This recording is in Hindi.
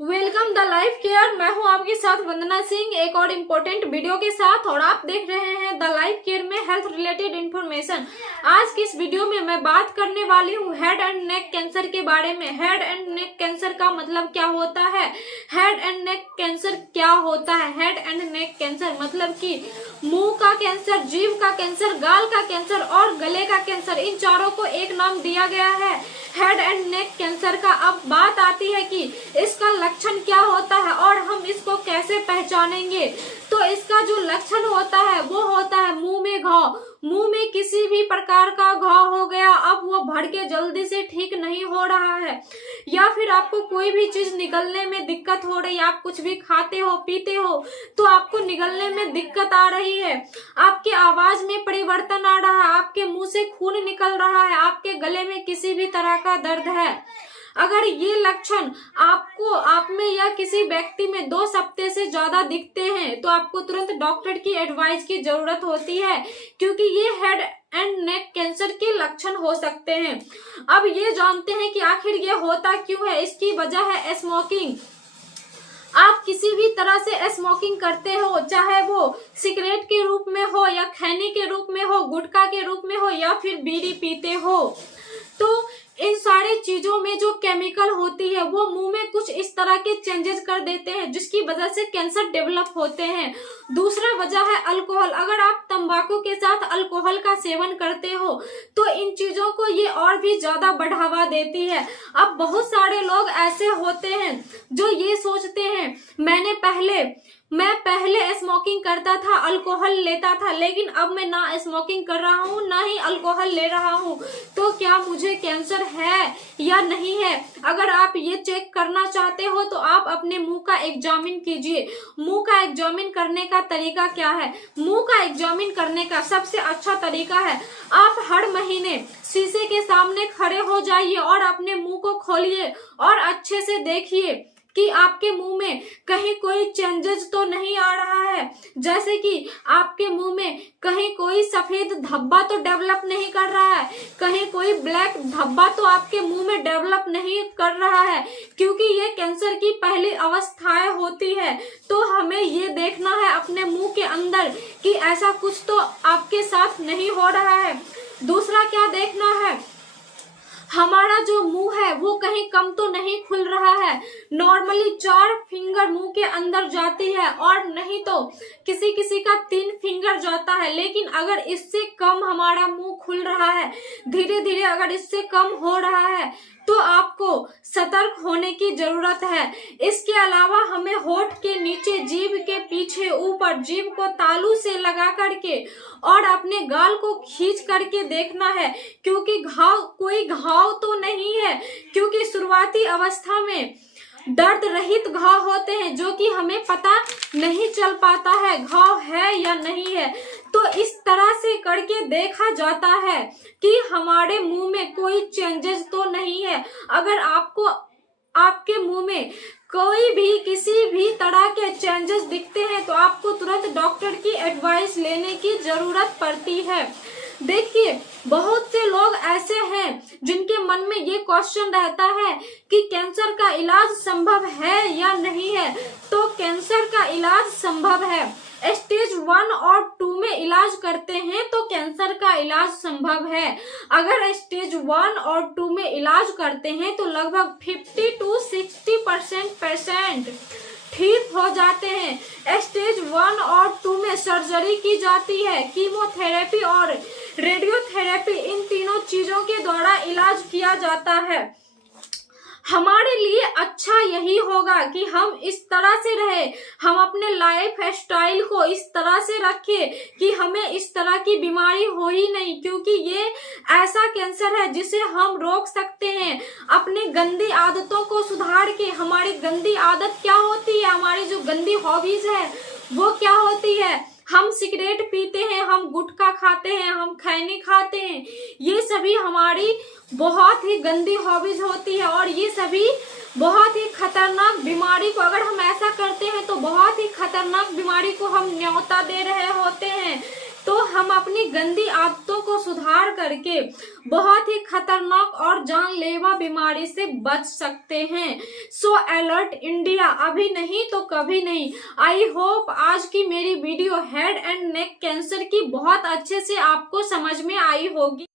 Welcome the life care. मैं हूं आपके साथ वंदना सिंह एक और इम्पोर्टेंट वीडियो के साथ, और आप देख रहे हैं द लाइफ केयर में हेल्थ रिलेटेड इंफॉर्मेशन। आज की इस वीडियो में मैं बात करने वाली हूं हेड एंड नेक कैंसर के बारे में। हेड एंड नेक कैंसर का मतलब क्या होता है? हेड एंड नेक कैंसर क्या होता है? हेड एंड नेक कैंसर मतलब कि मुंह का कैंसर, जीभ का कैंसर, गाल का कैंसर और गले का कैंसर, इन चारों को एक नाम दिया गया है हेड एंड नेक कैंसर का। अब बात आती है कि इसका लक्षण क्या होता है और हम इसको कैसे पहचानेंगे। तो इसका जो लक्षण होता है वो होता है मुंह में घाव। मुंह में किसी भी प्रकार का घाव हो गया, अब वो बढ़ के जल्दी से ठीक नहीं हो रहा है, या फिर आपको कोई भी चीज निगलने में दिक्कत हो रही है, आप कुछ भी खाते हो पीते हो तो आपको निगलने में दिक्कत आ रही है, आपके आवाज में परिवर्तन आ रहा है, आपके मुंह से खून निकल रहा है, आपके गले में किसी भी तरह का दर्द है। अगर ये लक्षण आपको आप में या किसी व्यक्ति में 2 हफ्ते से ज्यादा दिखते हैं तो आपको तुरंत डॉक्टर की एडवाइस की जरूरत होती है, क्योंकि ये हेड एंड नेक कैंसर के लक्षण हो सकते हैं। अब ये जानते हैं कि आखिर ये होता क्यों है। इसकी वजह है स्मोकिंग। आप किसी भी तरह से स्मोकिंग करते हो, चाहे वो सिगरेट के रूप में हो या खैनी के रूप में हो, गुटखा के रूप में हो या फिर बीड़ी पीते हो, तो इन सारी चीजों में जो केमिकल होती है वो मुंह में कुछ इस तरह के चेंजेस कर देते हैं जिसकी वजह से कैंसर डेवलप होते हैं। दूसरा वजह है अल्कोहल। अगर आप तंबाकू के साथ अल्कोहल का सेवन करते हो तो इन चीजों को ये और भी ज्यादा बढ़ावा देती है। अब बहुत सारे लोग ऐसे होते हैं जो ये सोचते हैं मैं पहले स्मोकिंग करता था, अल्कोहल लेता था, लेकिन अब मैं ना स्मोकिंग कर रहा हूँ ना ही अल्कोहल ले रहा हूँ, तो क्या मुझे कैंसर है या नहीं है? अगर आप ये चेक करना चाहते हो तो आप अपने मुंह का एग्जामिन कीजिए। मुंह का एग्जामिन करने का तरीका क्या है? मुंह का एग्जामिन करने का सबसे अच्छा तरीका है, आप हर महीने शीशे के सामने खड़े हो जाइए और अपने मुंह को खोलिए और अच्छे से देखिए कि आपके मुंह में कहीं कोई चेंजेस तो नहीं आ रहा है। जैसे कि आपके मुंह में कहीं कोई सफेद धब्बा तो डेवलप नहीं कर रहा है, कहीं कोई ब्लैक धब्बा तो आपके मुंह में डेवलप नहीं कर रहा है, क्योंकि ये कैंसर की पहली अवस्थाएं होती है। तो हमें ये देखना है अपने मुंह के अंदर कि ऐसा कुछ तो आपके साथ नहीं हो रहा है। दूसरा क्या देखना है, हमारा जो मुंह है वो कहीं कम तो नहीं खुल रहा है। नॉर्मली 4 फिंगर मुंह के अंदर जाती है और नहीं तो किसी किसी का 3 फिंगर जाता है, लेकिन अगर इससे कम हमारा मुंह खुल रहा है, धीरे धीरे अगर इससे कम हो रहा है तो आपको सतर्क होने की जरूरत है। इसके अलावा हमें होठ के नीचे, जीभ के पीछे, ऊपर, जीभ को तालू से लगा करके और अपने गाल को खींच करके देखना है, क्योंकि कोई घाव तो नहीं है, क्योंकि शुरुआती अवस्था में दर्द रहित घाव होते हैं जो कि हमें पता नहीं चल पाता है घाव है या नहीं है। तो इस तरह से करके देखा जाता है कि हमारे मुंह में कोई चेंजेस तो नहीं है। अगर आपको आपके मुंह में कोई भी किसी भी तरह के चेंजेस दिखते हैं तो आपको तुरंत डॉक्टर की एडवाइस लेने की जरूरत पड़ती है। देखिए, बहुत से लोग ऐसे हैं जिनके मन में ये क्वेश्चन रहता है कि कैंसर का इलाज संभव है या नहीं है। तो कैंसर का इलाज संभव है। स्टेज 1 और 2 में इलाज करते हैं तो कैंसर का इलाज संभव है। अगर स्टेज 1 और 2 में इलाज करते हैं तो लगभग 50 to 60% पेशेंट ठीक हो जाते हैं। स्टेज 1 और 2 में सर्जरी की जाती है, कीमोथेरेपी और रेडियोथेरेपी, इन तीनों चीजों के द्वारा इलाज किया जाता है। हमारे लिए अच्छा यही होगा कि हम इस तरह से रहे, हम अपने लाइफ स्टाइल को इस तरह से रखें कि हमें इस तरह की बीमारी हो ही नहीं, क्योंकि ये ऐसा कैंसर है जिसे हम रोक सकते हैं अपने गंदी आदतों को सुधार के। हमारी गंदी आदत क्या होती है, हमारी जो गंदी हॉबीज है वो क्या होती है? हम सिगरेट पीते हैं, हम गुटखा खाते हैं, हम खैनी खाते हैं, ये सभी हमारी बहुत ही गंदी हॉबीज होती है और ये सभी बहुत ही खतरनाक बीमारी को, अगर हम ऐसा करते हैं तो बहुत ही खतरनाक बीमारी को हम न्योता दे रहे होते हैं। तो हम अपनी गंदी आदतों को सुधार करके बहुत ही खतरनाक और जानलेवा बीमारी से बच सकते हैं। सो अलर्ट इंडिया, अभी नहीं तो कभी नहीं। आई होप आज की मेरी video head and neck cancer की बहुत अच्छे से आपको समझ में आई होगी।